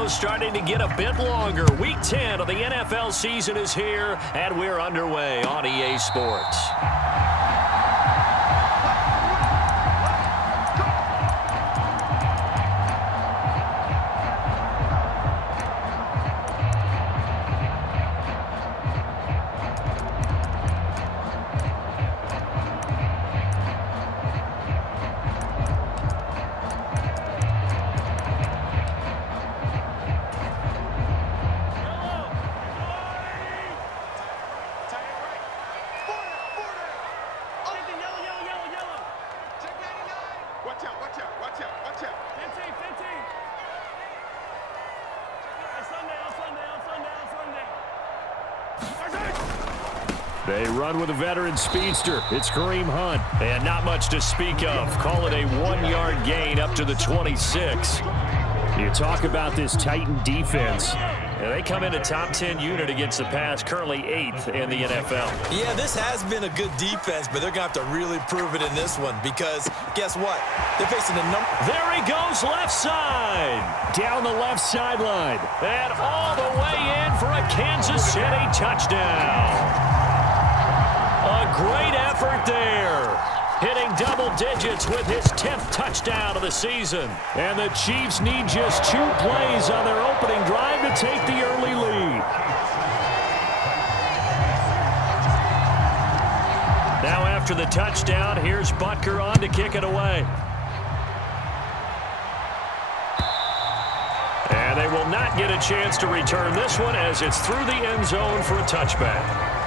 window starting to get a bit longer. Week 10 of the NFL season is here, and we're underway on EA Sports. They run with a veteran speedster. It's Kareem Hunt. And not much to speak of. Call it a 1-yard gain up to the 26. You talk about this Titan defense. They come in a top 10 unit against the pass, currently 8th in the NFL. Yeah, this has been a good defense, but they're going to have to really prove it in this one because guess what? They're facing a number. There he goes, left side. Down the left sideline. And all the way in for a Kansas City touchdown. A great effort there. Hitting double digits with his 10th touchdown of the season. And the Chiefs need just 2 plays on their opening drive to take the early lead. Now after the touchdown, here's Butker on to kick it away. And they will not get a chance to return this one as it's through the end zone for a touchback.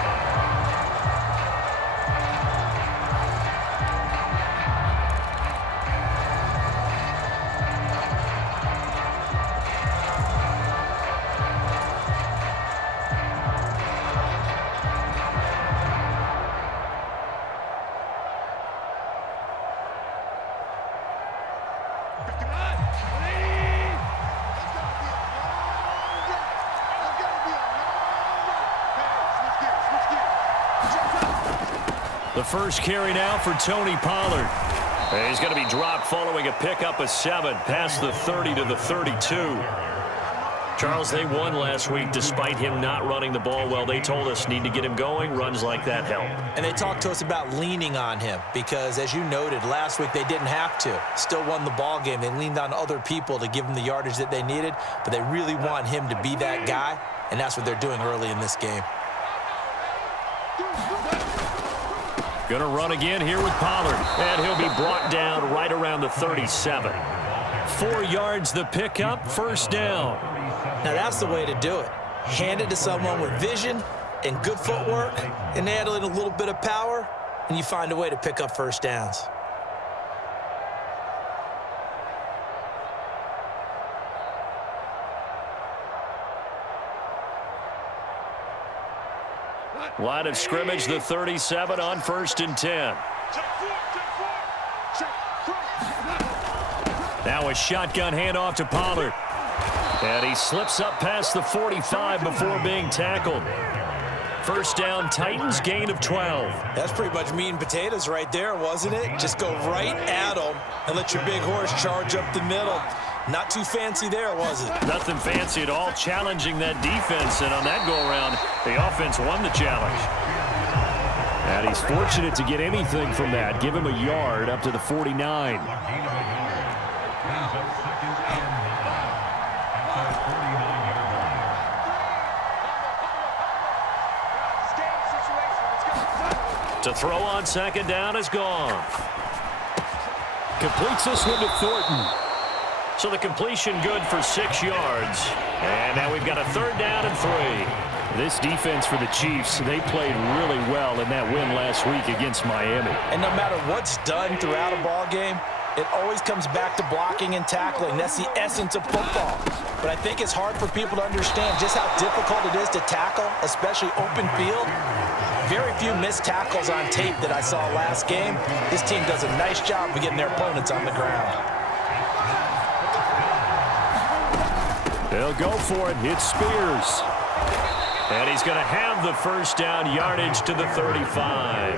The first carry now for Tony Pollard. He's going to be dropped following a pickup of 7 past the 30 to the 32. Charles, they won last week despite him not running the ball well. They told us need to get him going. Runs like that help. And they talked to us about leaning on him because, as you noted, last week they didn't have to. Still won the ball game. They leaned on other people to give them the yardage that they needed, but they really want him to be that guy, and that's what they're doing early in this game. Going to run again here with Pollard. And he'll be brought down right around the 37. 4 yards the pickup, first down. Now that's the way to do it. Hand it to someone with vision and good footwork and add in a little bit of power, and you find a way to pick up first downs. Line of scrimmage, the 37 on 1st and 10. Now a shotgun handoff to Pollard. And he slips up past the 45 before being tackled. First down, Titans, gain of 12. That's pretty much meat and potatoes right there, wasn't it? Just go right at them and let your big horse charge up the middle. Not too fancy there, was it? Nothing fancy at all, challenging that defense. And on that go-around, the offense won the challenge. And he's fortunate to get anything from that. Give him a yard up to the 49. To throw on second down is gone. Completes this one to Thornton. So the completion good for 6 yards. And now we've got a 3rd down and 3. This defense for the Chiefs, they played really well in that win last week against Miami. And no matter what's done throughout a ball game, it always comes back to blocking and tackling. That's the essence of football. But I think it's hard for people to understand just how difficult it is to tackle, especially open field. Very few missed tackles on tape that I saw last game. This team does a nice job of getting their opponents on the ground. They'll go for it. It's Spears. And he's going to have the first down yardage to the 35.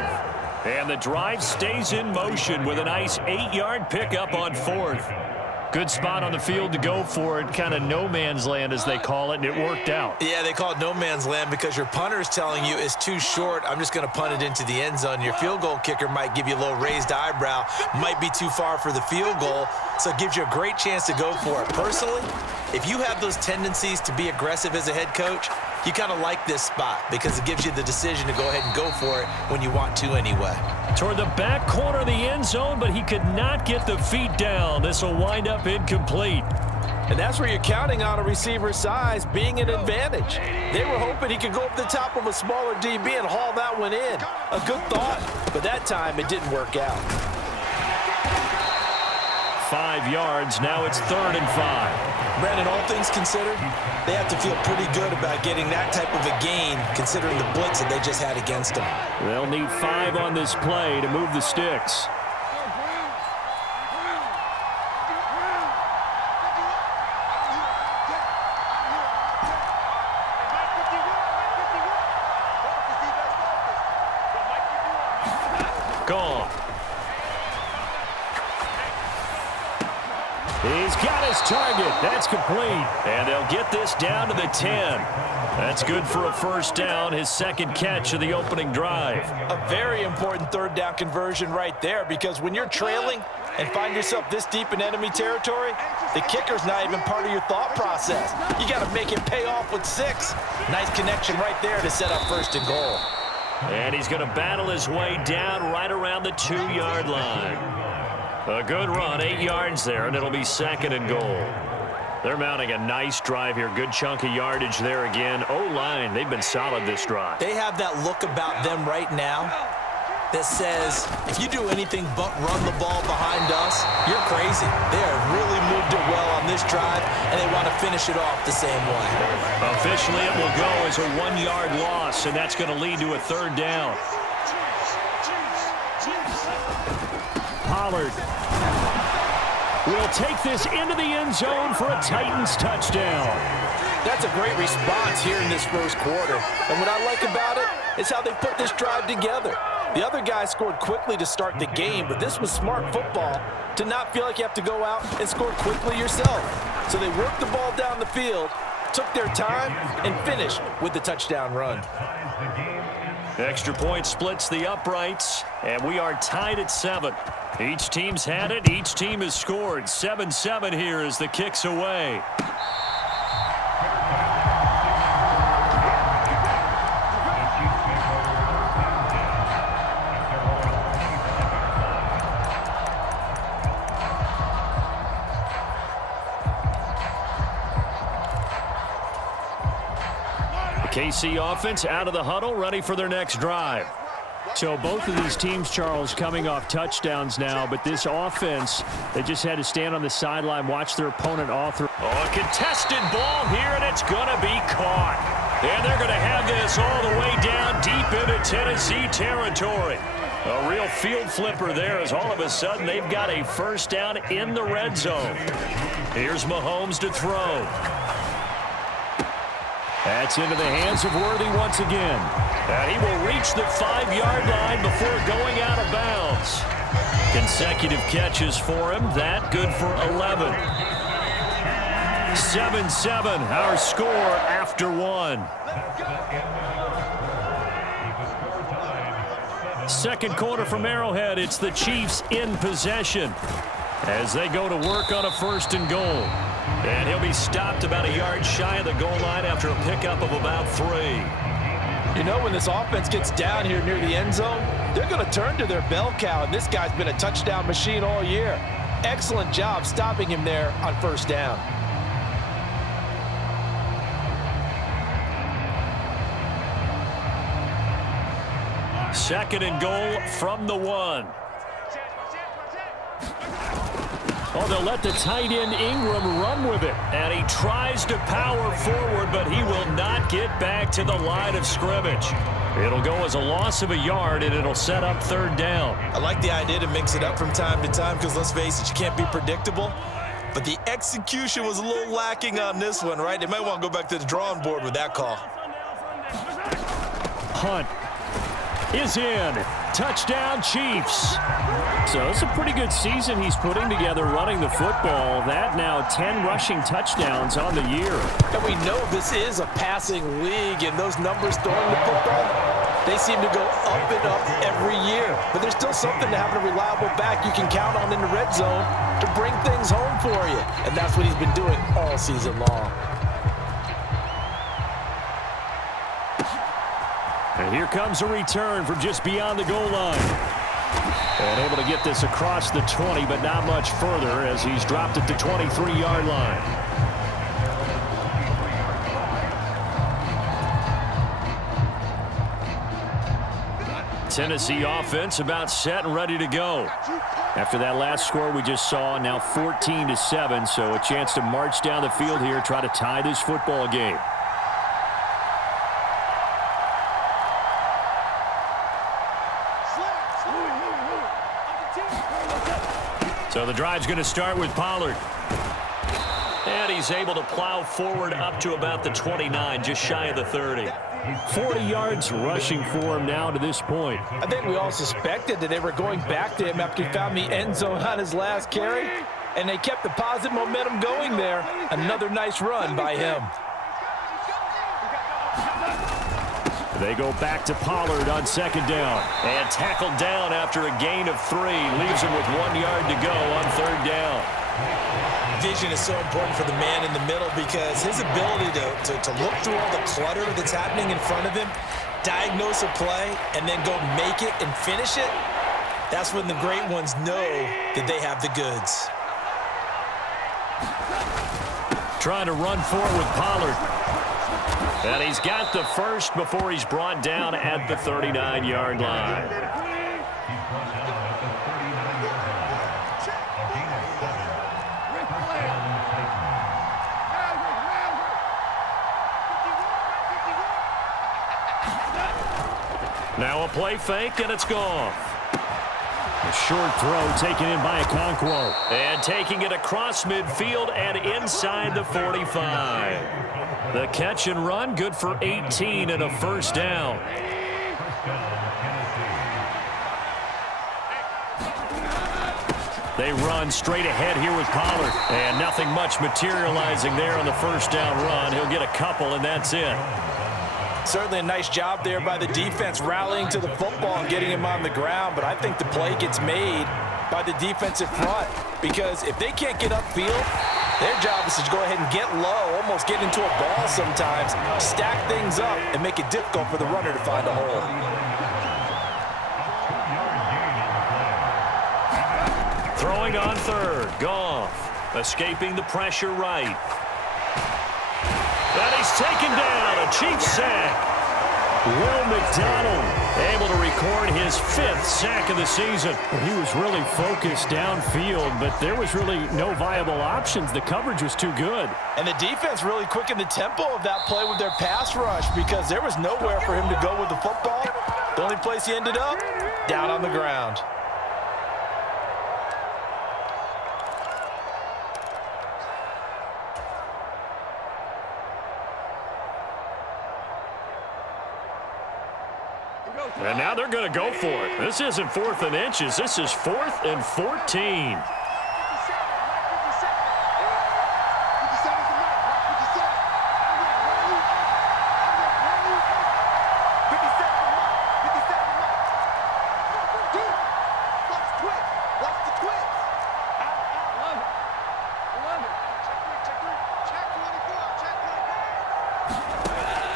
And the drive stays in motion with a nice 8-yard pickup on 4th. Good spot on the field to go for it, kind of no man's land as they call it, and it worked out. Yeah, they call it no man's land because your punter is telling you it's too short. I'm just going to punt it into the end zone. Your field goal kicker might give you a little raised eyebrow, might be too far for the field goal, so it gives you a great chance to go for it. Personally, if you have those tendencies to be aggressive as a head coach, you kind of like this spot because it gives you the decision to go ahead and go for it when you want to anyway. Toward the back corner of the end zone, but he could not get the feet down. This will wind up incomplete. And that's where you're counting on a receiver's size being an advantage. They were hoping he could go up the top of a smaller DB and haul that one in. A good thought, but that time it didn't work out. 5 yards, now it's 3rd and 5. Brandon, all things considered, they have to feel pretty good about getting that type of a gain considering the blitz that they just had against them. They'll need 5 on this play to move the sticks. Gone. He's got his target. That's complete. And they'll get this down to the 10. That's good for a first down, his second catch of the opening drive. A very important 3rd down conversion right there because when you're trailing and find yourself this deep in enemy territory, the kicker's not even part of your thought process. You got to make it pay off with 6. Nice connection right there to set up 1st and goal. And he's going to battle his way down right around the 2-yard line. A good run, 8 yards there, and it'll be 2nd and goal. They're mounting a nice drive here. Good chunk of yardage there again. O-line, they've been solid this drive. They have that look about them right now that says, if you do anything but run the ball behind us, you're crazy. They have really moved it well on this drive, and they want to finish it off the same way. Officially, it will go as a 1-yard loss, and that's going to lead to a 3rd down. Pollard will take this into the end zone for a Titans touchdown. That's a great response here in this first quarter. And what I like about it is how they put this drive together. The other guy scored quickly to start the game, but this was smart football to not feel like you have to go out and score quickly yourself. So they worked the ball down the field, took their time, and finished with the touchdown run. Extra point splits the uprights, and we are tied at 7. Each team's had it. Each team has scored. 7-7 here as the kick's away. KC offense out of the huddle, ready for their next drive. So both of these teams, Charles, coming off touchdowns now, but this offense, they just had to stand on the sideline, watch their opponent all through. Oh, a contested ball here, and it's going to be caught. And they're going to have this all the way down deep into Tennessee territory. A real field flipper there as all of a sudden they've got a first down in the red zone. Here's Mahomes to throw. That's into the hands of Worthy once again. And he will reach the 5-yard line before going out of bounds. Consecutive catches for him. That good for 11. 7-7, our score after 1. Second quarter from Arrowhead, it's the Chiefs in possession as they go to work on a 1st and goal. And he'll be stopped about a yard shy of the goal line after a pickup of about 3. You know, when this offense gets down here near the end zone, they're going to turn to their bell cow, and this guy's been a touchdown machine all year. Excellent job stopping him there on 1st down. Second and goal from the 1. Oh, they'll let the tight end Ingram run with it. And he tries to power forward, but he will not get back to the line of scrimmage. It'll go as a loss of a yard, and it'll set up 3rd down. I like the idea to mix it up from time to time because, let's face it, you can't be predictable. But the execution was a little lacking on this one, right? They might want to go back to the drawing board with that call. Hunt is in. touchdown, Chiefs. So it's a pretty good season he's putting together running the football. That now 10 rushing touchdowns on the year. And we know this is a passing league, and those numbers throwing the football, they seem to go up and up every year. But there's still something to having a reliable back you can count on in the red zone to bring things home for you. And that's what he's been doing all season long. And here comes a return from just beyond the goal line. And able to get this across the 20, but not much further as he's dropped at the 23-yard line. Tennessee offense about set and ready to go. After that last score we just saw, now 14-7, so a chance to march down the field here, try to tie this football game. So the drive's going to start with Pollard. And he's able to plow forward up to about the 29, just shy of the 30. 40 yards rushing for him now to this point. I think we all suspected that they were going back to him after he found the end zone on his last carry, and they kept the positive momentum going there. Another nice run by him. They go back to Pollard on second down. And tackled down after a gain of 3. Leaves him with 1 yard to go on third down. Vision is so important for the man in the middle because his ability to look through all the clutter that's happening in front of him, diagnose a play, and then go make it and finish it, that's when the great ones know that they have the goods. Trying to run forward with Pollard. And he's got the first before he's brought down at the 39-yard line. Now a play fake, and it's gone. A short throw taken in by Okonkwo. And taking it across midfield and inside the 45. The catch and run, good for 18 and a first down. They run straight ahead here with Pollard. And nothing much materializing there on the first down run. He'll get a couple, and that's it. Certainly a nice job there by the defense rallying to the football and getting him on the ground, but I think the play gets made by the defensive front because if they can't get upfield, their job is to go ahead and get low, almost get into a ball sometimes, stack things up, and make it difficult for the runner to find a hole. Throwing on third, Goff, escaping the pressure right. And he's taken down, a Chiefs sack. Will McDonald able to record his 5th sack of the season. He was really focused downfield, but there was really no viable options. The coverage was too good. And the defense really quickened the tempo of that play with their pass rush because there was nowhere for him to go with the football. The only place he ended up, down on the ground. And now they're going to go for it. This isn't 4th and inches. This is 4th and 14.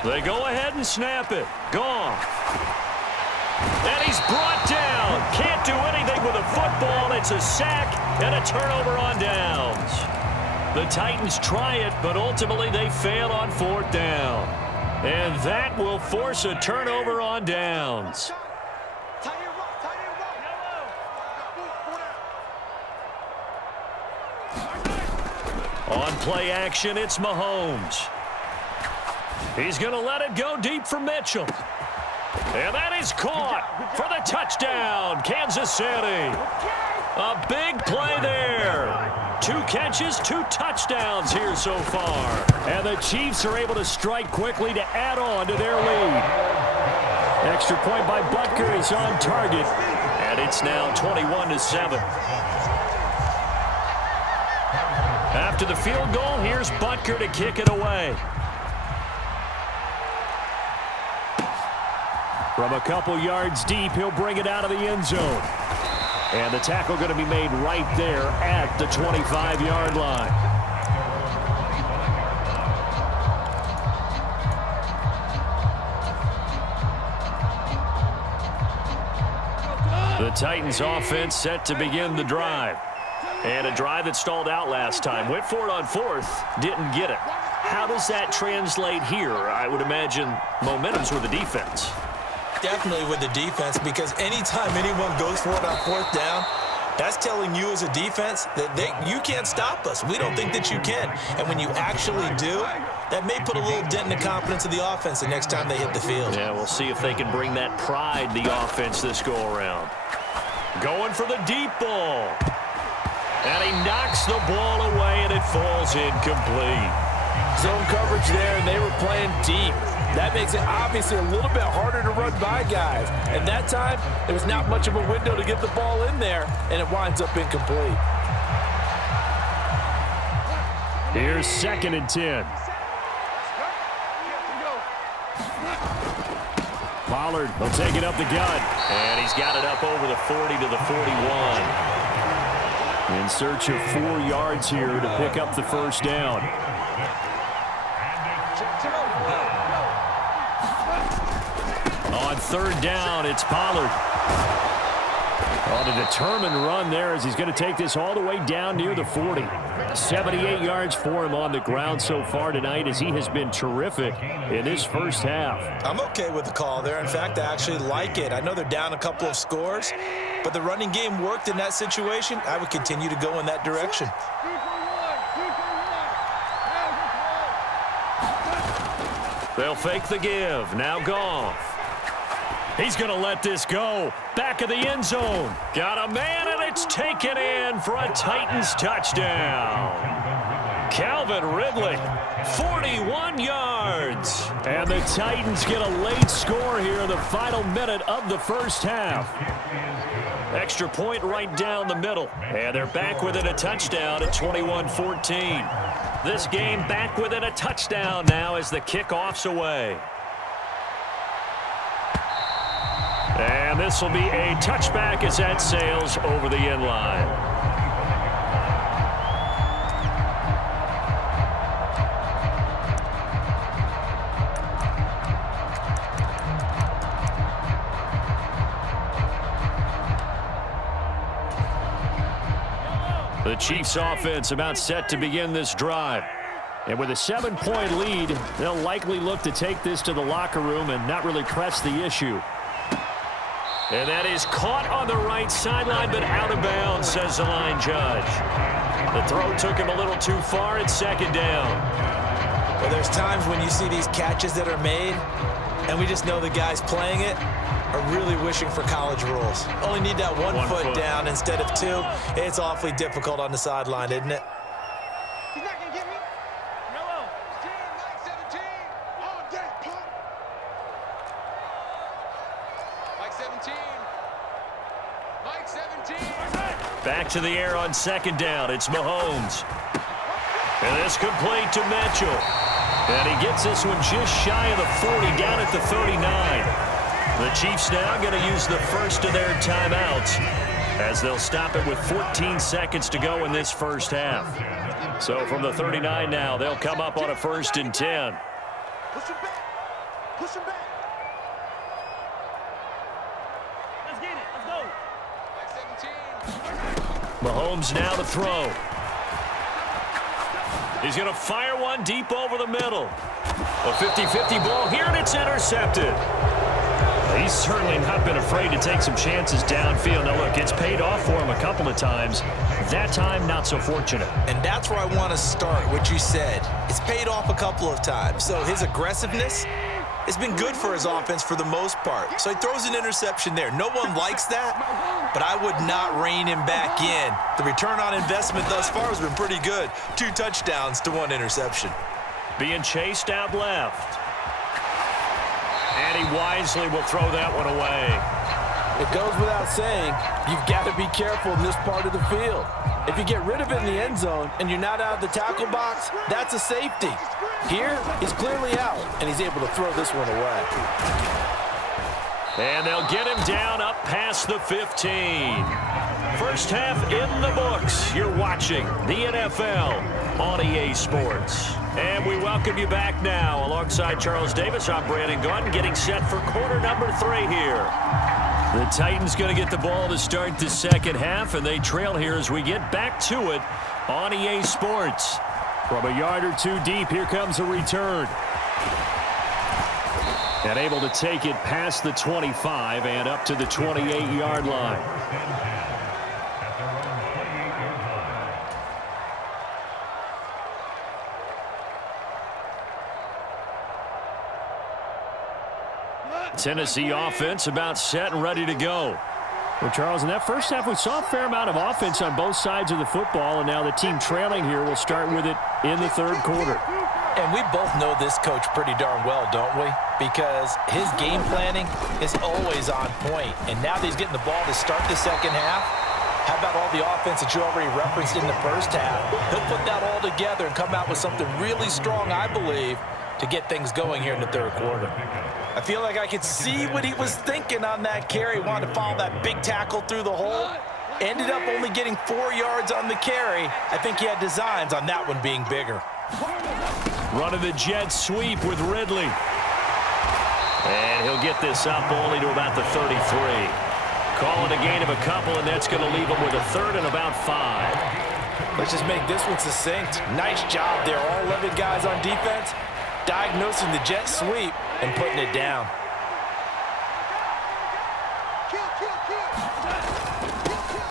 They go ahead and snap it. Gone. And he's brought down. Can't do anything with a football. It's a sack and a turnover on downs. The Titans try it, but ultimately they fail on 4th down. And that will force a turnover on downs. On play action, it's Mahomes. He's going to let it go deep for Mitchell. And that is caught for the touchdown, Kansas City. A big play there. 2 catches, 2 touchdowns here so far. And the Chiefs are able to strike quickly to add on to their lead. Extra point by Butker is on target, and it's now 21-7. After the field goal, here's Butker to kick it away. From a couple yards deep, he'll bring it out of the end zone. And the tackle going to be made right there at the 25-yard line. The Titans offense set to begin the drive. And a drive that stalled out last time. Went for it on fourth, didn't get it. How does that translate here? I would imagine momentum's with the defense. Definitely with the defense, because anytime anyone goes for it on fourth down, that's telling you as a defense that you can't stop us. We don't think that you can. And when you actually do, that may put a little dent in the confidence of the offense the next time they hit the field. Yeah, we'll see if they can bring that pride, the offense, this go-around. Going for the deep ball. And he knocks the ball away, and it falls incomplete. Zone coverage there, and they were playing deep. That makes it obviously a little bit harder to run by guys. And that time, there was not much of a window to get the ball in there, and it winds up incomplete. Here's 2nd and 10. Pollard will take it up the gut. And he's got it up over the 40 to the 41. In search of 4 yards here to pick up the first down. On 3rd down, it's Pollard. On a determined run there as he's going to take this all the way down near the 40. 78 yards for him on the ground so far tonight as he has been terrific in this first half. I'm okay with the call there. In fact, I actually like it. I know they're down a couple of scores, but the running game worked in that situation. I would continue to go in that direction. They'll fake the give. Now Goff. He's going to let this go. Back of the end zone. Got a man, and it's taken in for a Titans touchdown. Calvin Ridley, 41 yards. And the Titans get a late score here in the final minute of the first half. Extra point right down the middle. And they're back within a touchdown at 21-14. This game back within a touchdown now as the kickoff's away. And this will be a touchback as that sails over the end line. The Chiefs offense about set to begin this drive. And with a 7-point lead, they'll likely look to take this to the locker room and not really press the issue. And that is caught on the right sideline, but out of bounds, says the line judge. The throw took him a little too far at 2nd down. Well, there's times when you see these catches that are made, and we just know the guys playing it are really wishing for college rules. Only need that one foot down instead of 2. It's awfully difficult on the sideline, isn't it? He's not going to get me. No. 17. All day, pump. Mike 17. Mike 17. Back to the air on 2nd down. It's Mahomes. And this complete to Mitchell. And he gets this one just shy of the 40, down at the 39. The Chiefs now going to use the first of their timeouts as they'll stop it with 14 seconds to go in this first half. So from the 39 now, they'll come up on a 1st and 10. Push him back. Push him back. Let's get it. Let's go. Mike 17. Mahomes now to throw. He's going to fire one deep over the middle. A 50-50 ball here, and it's intercepted. He's certainly not been afraid to take some chances downfield. Now, look, it's paid off for him a couple of times. That time, not so fortunate. And that's where I want to start, what you said. It's paid off a couple of times. So his aggressiveness has been good for his offense for the most part. So he throws an interception there. No one likes that, but I would not rein him back in. The return on investment thus far has been pretty good. 2 touchdowns to 1 interception. Being chased out left. And he wisely will throw that one away. It goes without saying, you've got to be careful in this part of the field. If you get rid of it in the end zone and you're not out of the tackle box, that's a safety. Here, he's clearly out, and he's able to throw this one away. And they'll get him down up past the 15. First half in the books. You're watching the NFL on EA Sports. And we welcome you back now. Alongside Charles Davis, I'm Brandon Gunn, getting set for quarter number 3 here. The Titans going to get the ball to start the second half, and they trail here as we get back to it on EA Sports. From a yard or two deep, here comes a return. And able to take it past the 25 and up to the 28-yard line. Tennessee offense about set and ready to go. Well, Charles, in that first half, we saw a fair amount of offense on both sides of the football, and now the team trailing here will start with it in the third quarter. And we both know this coach pretty darn well, don't we? Because his game planning is always on point. And now that he's getting the ball to start the second half, how about all the offense that you already referenced in the first half? He'll put that all together and come out with something really strong, I believe, to get things going here in the third quarter. I feel like I could see what he was thinking on that carry. Wanted to follow that big tackle through the hole. Ended up only getting 4 yards on the carry. I think he had designs on that one being bigger. Running the jet sweep with Ridley. And he'll get this up only to about the 33. Call it a gain of a couple, and that's going to leave him with a third and about 5. Let's just make this one succinct. Nice job there. All 11 guys on defense diagnosing the jet sweep and putting it down.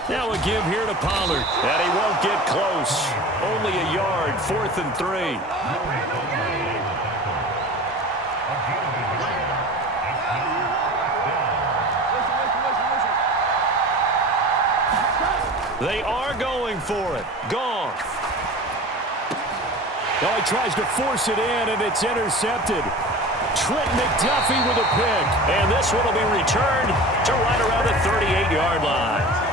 Now a give here to Pollard. And he won't get close. Only a yard, 4th and 3. They are going for it. Goff. Oh, he tries to force it in, and it's intercepted. Trent McDuffie with a pick. And this one will be returned to right around the 38-yard line.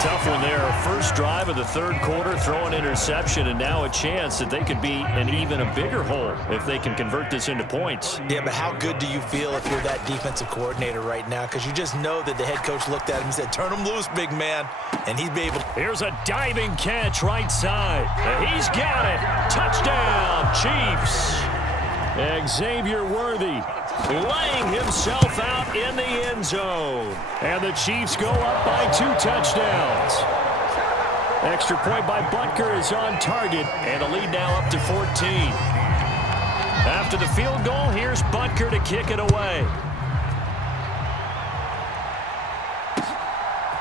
Tough one there. First drive of the third quarter, throw an interception, and now a chance that they could be in even a bigger hole if they can convert this into points. Yeah, but how good do you feel if you're that defensive coordinator right now? Because you just know that the head coach looked at him and said, turn him loose, big man. And he'd be able to. Here's a diving catch right side. And he's got it. Touchdown, Chiefs. Xavier Worthy laying himself out in the end zone. And the Chiefs go up by 2 touchdowns. Extra point by Butker is on target, and a lead now up to 14. After the field goal, here's Butker to kick it away.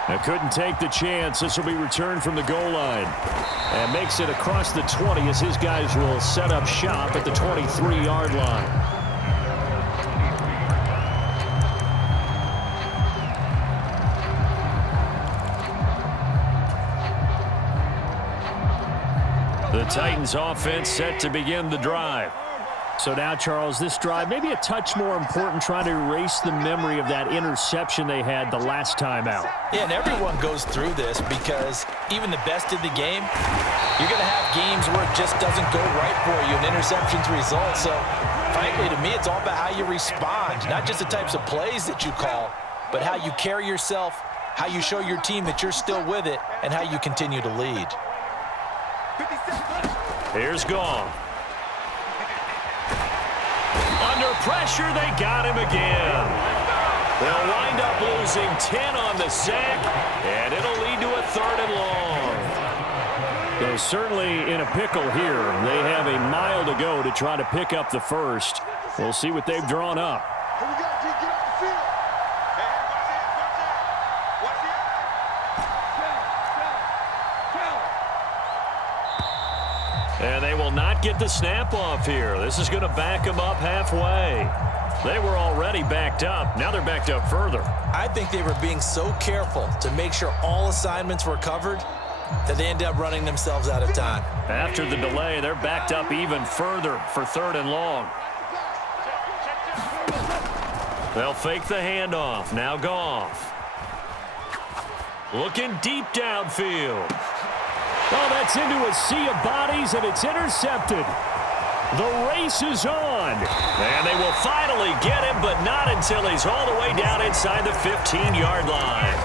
Now couldn't take the chance. This will be returned from the goal line. And makes it across the 20 as his guys will set up shop at the 23-yard line. The Titans offense set to begin the drive. So now, Charles, this drive maybe a touch more important, trying to erase the memory of that interception they had the last time out. Yeah, and everyone goes through this because even the best in the game, you're going to have games where it just doesn't go right for you and interceptions result. So, frankly, to me, it's all about how you respond, not just the types of plays that you call, but how you carry yourself, how you show your team that you're still with it, and how you continue to lead. Here's Goff. Under pressure, they got him again. They'll wind up losing 10 on the sack, and it'll lead to a 3rd and long. They're certainly in a pickle here. They have a mile to go to try to pick up the first. We'll see what they've drawn up. Here we go, G. Get off the field. Hey, watch it. And they will not get the snap off here. This is going to back them up halfway. They were already backed up. Now they're backed up further. I think they were being so careful to make sure all assignments were covered that they end up running themselves out of time. After the delay, they're backed up even further for 3rd and long. They'll fake the handoff. Now Goff. Looking deep downfield. Oh, that's into a sea of bodies, and it's intercepted. The race is on. And they will finally get him, but not until he's all the way down inside the 15-yard line.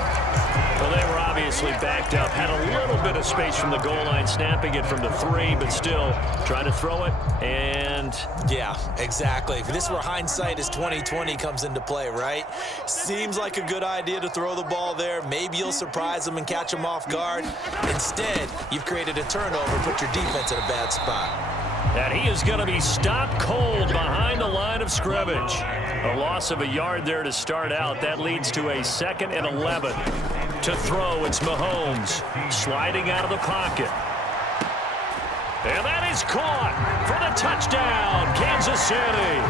Well, they were obviously backed up, had a little bit of space from the goal line, snapping it from the 3, but still trying to throw it, and... Yeah, exactly. This is where hindsight is 20/20 comes into play, right? Seems like a good idea to throw the ball there. Maybe you'll surprise them and catch them off guard. Instead, you've created a turnover, put your defense in a bad spot. And he is going to be stopped cold behind the line of scrimmage. A loss of a yard there to start out. That leads to a 2nd and 11. To throw, it's Mahomes sliding out of the pocket. And that is caught for the touchdown, Kansas City.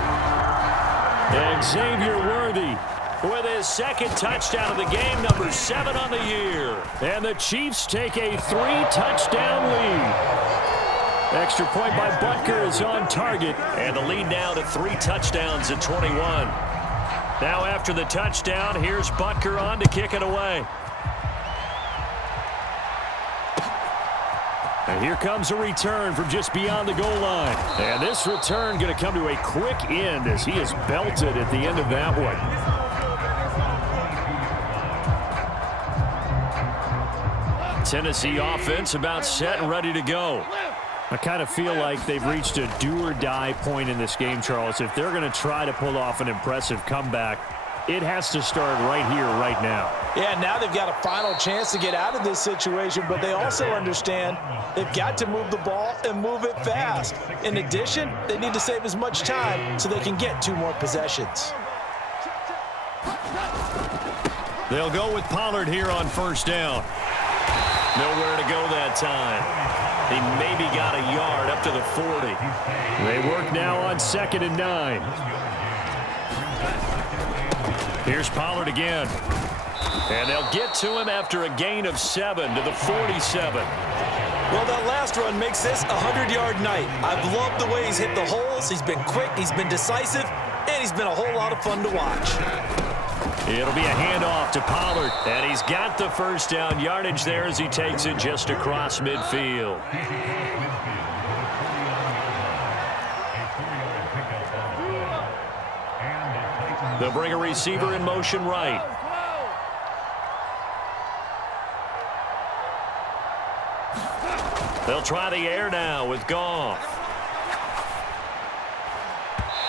And Xavier Worthy with his 2nd touchdown of the game, number 7 on the year. And the Chiefs take a 3-touchdown lead. Extra point by Butker is on target, and the lead now to 3 touchdowns at 21. Now after the touchdown, here's Butker on to kick it away. And here comes a return from just beyond the goal line. And this return going to come to a quick end as he is belted at the end of that one. Tennessee offense about set and ready to go. I kind of feel like they've reached a do-or-die point in this game, Charles. If they're going to try to pull off an impressive comeback, it has to start right here, right now. Yeah, now they've got a final chance to get out of this situation, but they also understand they've got to move the ball and move it fast. In addition, they need to save as much time so they can get 2 more possessions. They'll go with Pollard here on 1st down. Nowhere to go that time. He maybe got a yard up to the 40. They work now on 2nd and 9. Here's Pollard again. And they'll get to him after a gain of 7 to the 47. Well, that last run makes this a 100-yard night. I've loved the way he's hit the holes. He's been quick, he's been decisive, and he's been a whole lot of fun to watch. It'll be a handoff to Pollard, and he's got the 1st down yardage there as he takes it just across midfield. They'll bring a receiver in motion right. They'll try the air now with Goff.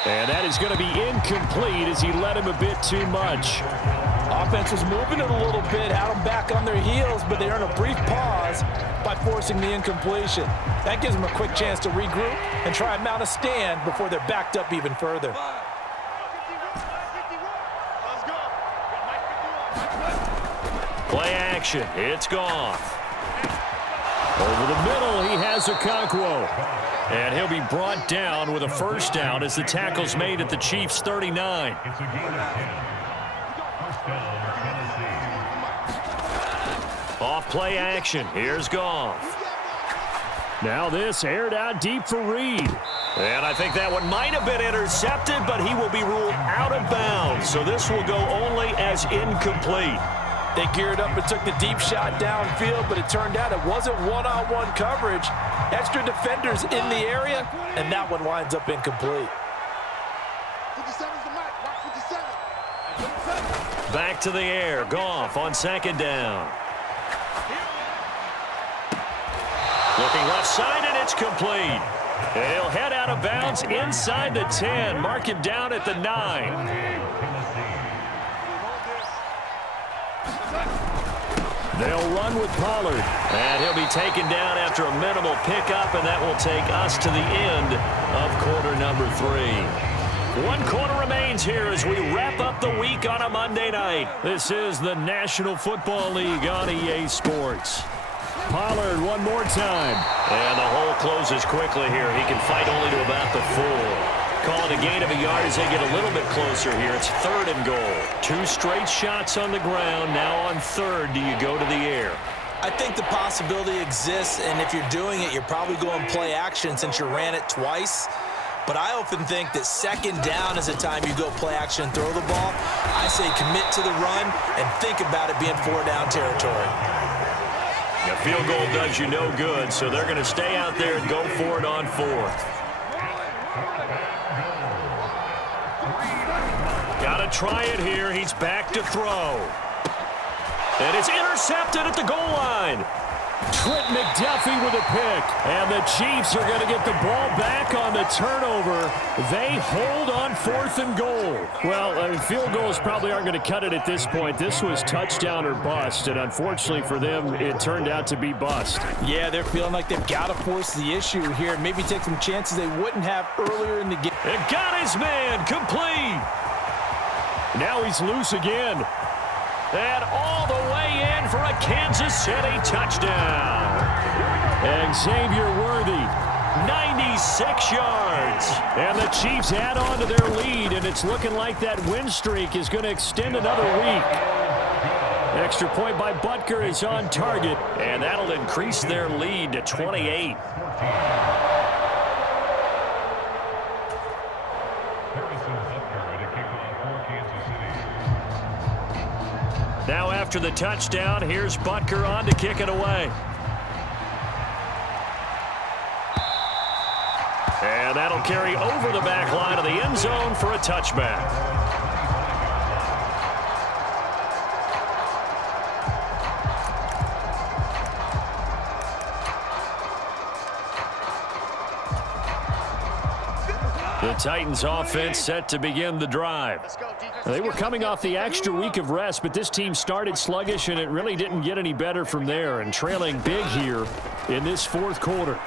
And that is going to be incomplete as he led him a bit too much. Offense was moving it a little bit, had them back on their heels, but they earned a brief pause by forcing the incompletion. That gives them a quick chance to regroup and try and mount a stand before they're backed up even further. Play action. It's Goff. Over the middle, he has Okonkwo. And he'll be brought down with a 1st down as the tackle's made at the Chiefs' 39. Off play action. Here's Goff. Now this aired out deep for Reed. And I think that one might have been intercepted, but he will be ruled out of bounds. So this will go only as incomplete. They geared up and took the deep shot downfield, but it turned out it wasn't one-on-one coverage. Extra defenders in the area, and that one winds up incomplete. 57's the mark. Mark 57. Back to the air. Goff on 2nd down. Looking left side, and it's complete. And he'll head out of bounds inside the 10. Mark him down at the 9. They'll run with Pollard. And he'll be taken down after a minimal pickup, and that will take us to the end of quarter number 3. 1 quarter remains here as we wrap up the week on a Monday night. This is the National Football League on EA Sports. Pollard one more time. And the hole closes quickly here. He can fight only to about the 4. Call it a gain of a yard as they get a little bit closer here. It's 3rd and goal. 2 straight shots on the ground. Now on 3rd, do you go to the air? I think the possibility exists, and if you're doing it, you're probably going play action since you ran it twice. but I often think that second down is a time you go play action and throw the ball. I say commit to the run and think about it being 4-down territory. A field goal does you no good, so they're going to stay out there and go for it on 4th. Got to try it here. He's back to throw. And it's intercepted at the goal line. Trent McDuffie with a pick. And the Chiefs are going to get the ball back on the turnover. They hold on 4th and goal. Well, field goals probably aren't going to cut it at this point. This was touchdown or bust, and unfortunately for them, it turned out to be bust. Yeah, they're feeling like they've got to force the issue here and maybe take some chances they wouldn't have earlier in the game. It got his man complete. Now he's loose again. And all the way in for a Kansas City touchdown. Xavier Worthy, 96 yards. And the Chiefs add on to their lead, and it's looking like that win streak is going to extend another week. Extra point by Butker is on target, and that'll increase their lead to 28. Now after the touchdown, here's Butker on to kick it away. And that'll carry over the back line of the end zone for a touchback. The Titans offense set to begin the drive. They were coming off the extra week of rest, but this team started sluggish, and it really didn't get any better from there, and trailing big here in this 4th quarter.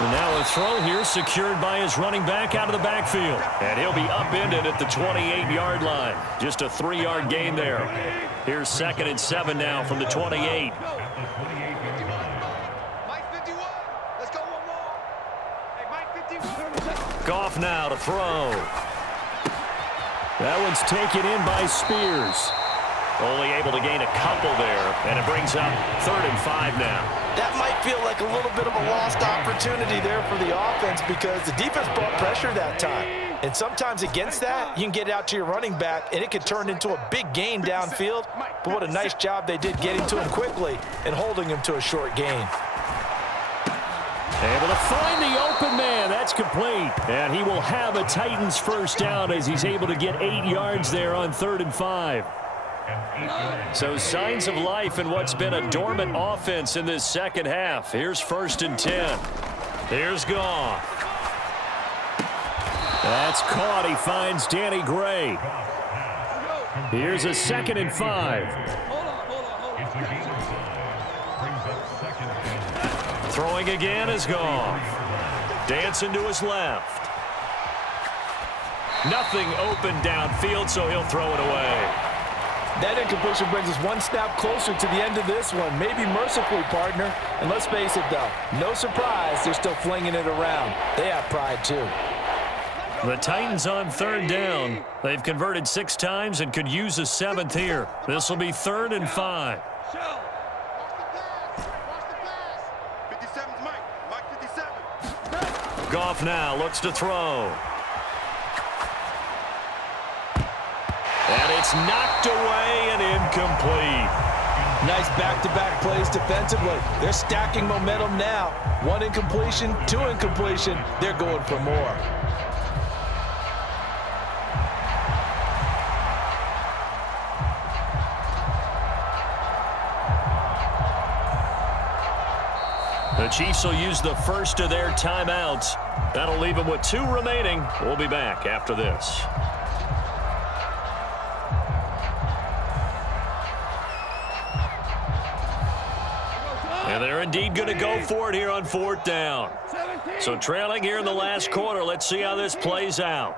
And now a throw here secured by his running back out of the backfield. And he'll be upended at the 28-yard line. Just a 3-yard gain there. Here's 2nd and 7 now from the 28. Goff now to throw. That one's taken in by Spears. Only able to gain a couple there, and it brings up 3rd and 5 now. That might feel like a little bit of a lost opportunity there for the offense because the defense brought pressure that time. And sometimes against that, you can get out to your running back, and it could turn into a big gain downfield. But what a nice job they did getting to him quickly and holding him to a short gain. Able to find the open man. That's complete. And he will have a Titans first down as he's able to get 8 yards there on 3rd and 5. So signs of life in what's been a dormant offense in this second half. Here's 1st and 10. Here's Goff. That's caught. He finds Danny Gray. Here's a 2nd and 5. Throwing again is Goff. Dancing to his left. Nothing open downfield, so he'll throw it away. That incompletion brings us one snap closer to the end of this one. Maybe mercifully, partner. And let's face it, though, no surprise they're still flinging it around. They have pride, too. The Titans on 3rd down. They've converted 6 times and could use a 7th here. This will be 3rd and 5. Goff now looks to throw. And it's knocked away and incomplete. Nice back-to-back plays defensively. They're stacking momentum now. 1 incompletion, 2 incompletion. They're going for more. The Chiefs will use the first of their timeouts. That'll leave them with 2 remaining. We'll be back after this. And they're indeed going to go for it here on 4th down. So trailing here in the last quarter. Let's see how this plays out.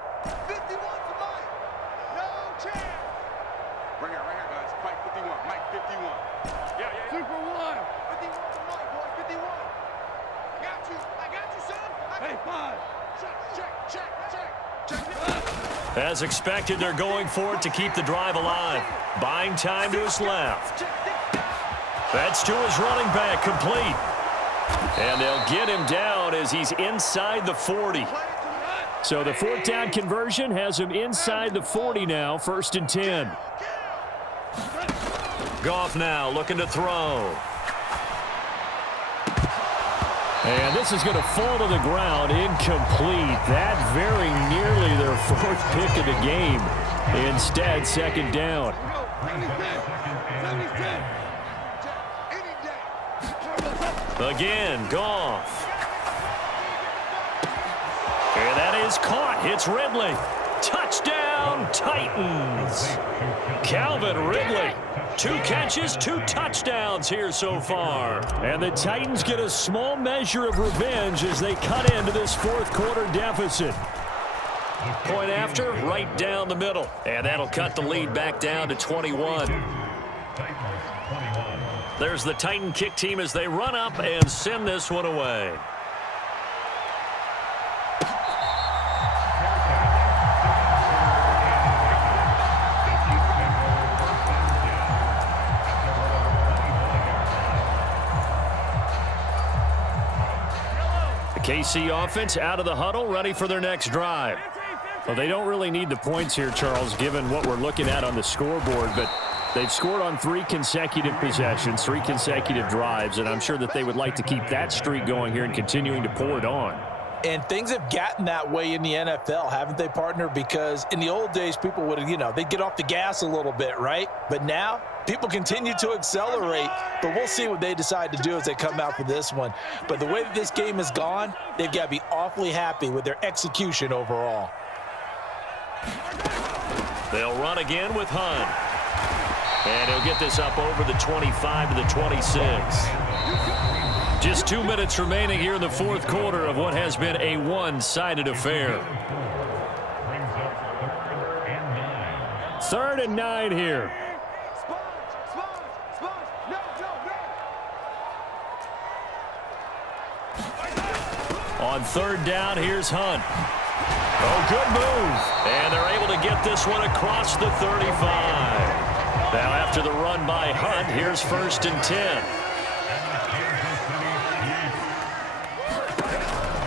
As expected, they're going for it to keep the drive alive. Buying time to his left. That's to his running back, complete. And they'll get him down down as he's inside the 40. So the fourth down conversion has him inside the 40 now, 1st and 10. Goff now looking to throw. And this is going to fall to the ground, incomplete. That very nearly their 4th pick of the game. Instead, 2nd down. Again, Goff. And that is caught. It's Ridley. Touchdown, Titans. Calvin Ridley. 2 catches, 2 touchdowns here so far. And the Titans get a small measure of revenge as they cut into this 4th quarter deficit. Point after, right down the middle. And that'll cut the lead back down to 21. There's the Titan kick team as they run up and send this one away. KC offense out of the huddle, ready for their next drive. Well, they don't really need the points here, Charles, given what we're looking at on the scoreboard, but they've scored on 3 consecutive possessions, 3 consecutive drives, and I'm sure that they would like to keep that streak going here and continuing to pour it on. And things have gotten that way in the NFL, haven't they, partner? Because in the old days, people would, they'd get off the gas a little bit, right? But now, people continue to accelerate, but we'll see what they decide to do as they come out for this one. But the way that this game has gone, they've got to be awfully happy with their execution overall. They'll run again with Hunt. And he'll get this up over the 25 to the 26. Just 2 minutes remaining here in the 4th quarter of what has been a one-sided affair. 3rd and 9 here. On 3rd down, here's Hunt. Oh, good move. And they're able to get this one across the 35. Now after the run by Hunt, here's 1st and 10.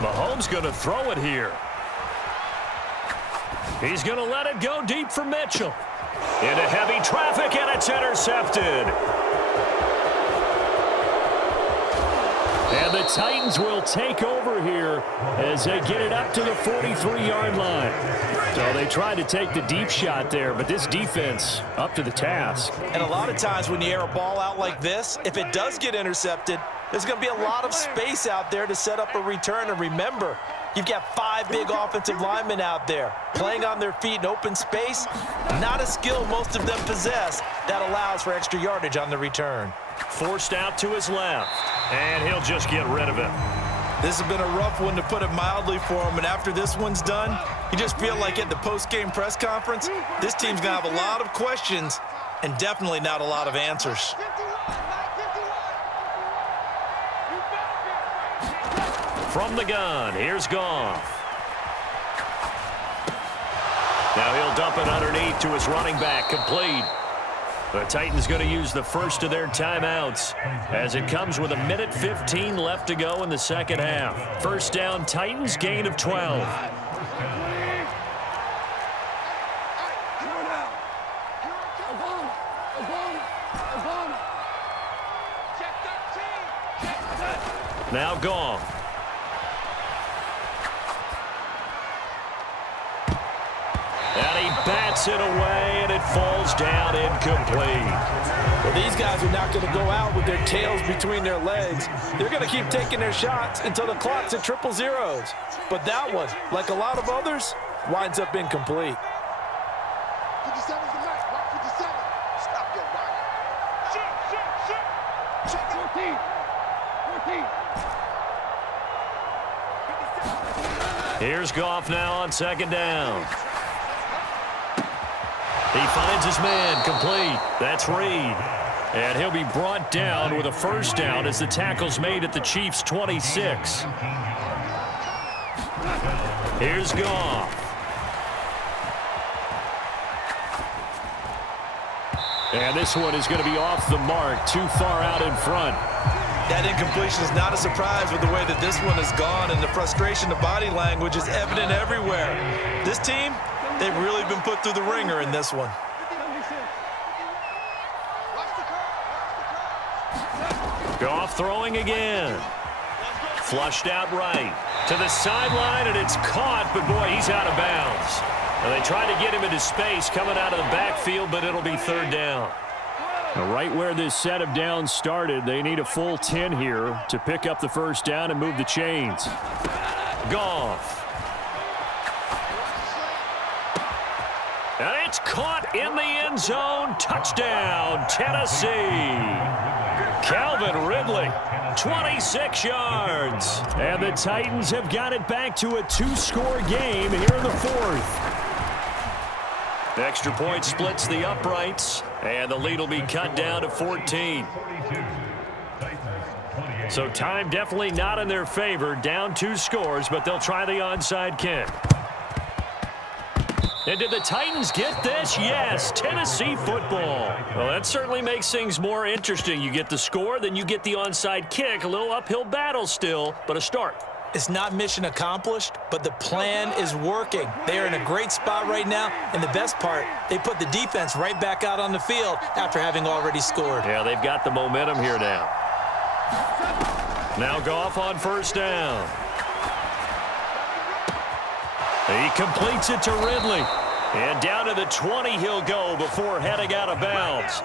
Mahomes going to throw it here. He's going to let it go deep for Mitchell. Into heavy traffic, and it's intercepted. And the Titans will take over here as they get it up to the 43-yard line. So they tried to take the deep shot there, but this defense up to the task. And a lot of times when you air a ball out like this, if it does get intercepted, there's going to be a lot of space out there to set up a return. And remember, you've got 5 big offensive linemen out there playing on their feet in open space. Not a skill most of them possess that allows for extra yardage on the return. Forced out to his left, and he'll just get rid of it. This has been a rough one, to put it mildly, for him. And after this one's done, you just feel like at the post-game press conference, this team's going to have a lot of questions and definitely not a lot of answers. From the gun, here's Goff. Now he'll dump it underneath to his running back, complete. The Titans going to use the first of their timeouts as it comes with 1:15 left to go in the 2nd half. 1st down, Titans, gain of 12. Now Goff. And he bats it away, and it falls down incomplete. Well, these guys are not going to go out with their tails between their legs. They're going to keep taking their shots until the clock's at 000. But that one, like a lot of others, winds up incomplete. 57's the match. Mark 57. Stop your body. Check 14. Here's Goff now on 2nd down. He finds his man, complete. That's Reed. And he'll be brought down with a 1st down as the tackle's made at the Chiefs' 26. Here's Goff. And this one is going to be off the mark, too far out in front. That incompletion is not a surprise with the way that this one has gone, and the frustration, the body language is evident everywhere. This team, they've really been put through the ringer in this one. Goff throwing again. Flushed out right. To the sideline, and it's caught, but boy, he's out of bounds. And they try to get him into space coming out of the backfield, but it'll be third down. Now, right where this set of downs started, they need a full 10 here to pick up the first down and move the chains. Goff. And it's caught in the end zone. Touchdown, Tennessee. Calvin Ridley, 26 yards. And the Titans have got it back to a 2-score game here in the fourth. The extra point splits the uprights, and the lead will be cut down to 14. So time definitely not in their favor. Down 2 scores, but they'll try the onside kick. And did the Titans get this? Yes, Tennessee football. Well, that certainly makes things more interesting. You get the score, then you get the onside kick. A little uphill battle still, but a start. It's not mission accomplished, but the plan is working. They are in a great spot right now, and the best part, they put the defense right back out on the field after having already scored. Yeah, they've got the momentum here now. Now Goff on first down. He completes it to Ridley. And down to the 20 he'll go before heading out of bounds.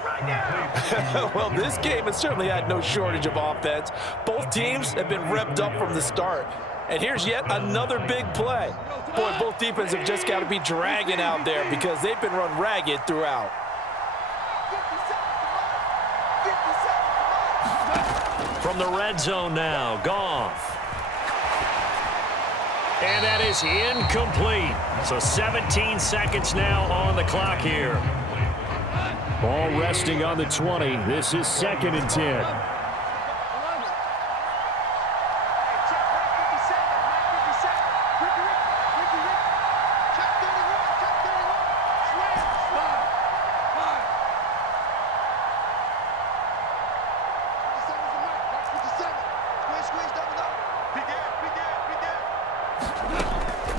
Well, this game has certainly had no shortage of offense. Both teams have been revved up from the start. And here's yet another big play. Boy, both defenses have just got to be dragging out there because they've been run ragged throughout. From the red zone now, Goff. And that is incomplete. So 17 seconds now on the clock here. Ball resting on the 20. This is 2nd and 10.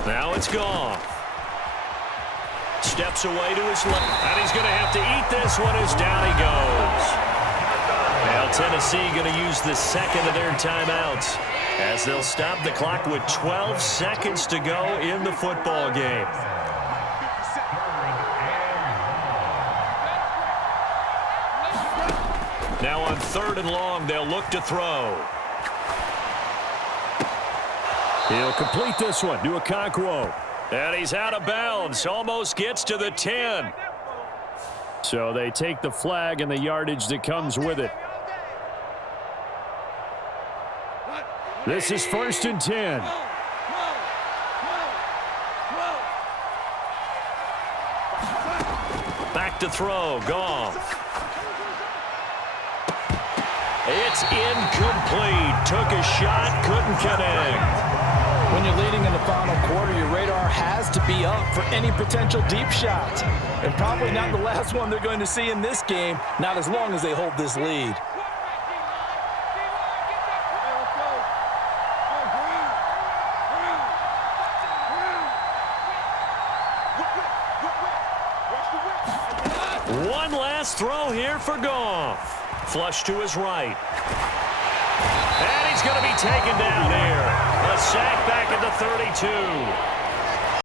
Now it's Goff. Steps away to his left, and he's going to have to eat this one as down he goes. Now Tennessee going to use the second of their timeouts as they'll stop the clock with 12 seconds to go in the football game. Now on 3rd and long, they'll look to throw. He'll complete this one to Okonkwo. And he's out of bounds. Almost gets to the 10. So they take the flag and the yardage that comes with it. This is 1st and 10. Back to throw. Goff. It's incomplete. Took a shot, couldn't connect. When you're leading in the final quarter, your radar has to be up for any potential deep shots. And probably not the last one they're going to see in this game, not as long as they hold this lead. One last throw here for Goff. Flush to his right. And he's going to be taken down here. A sack back at the 32.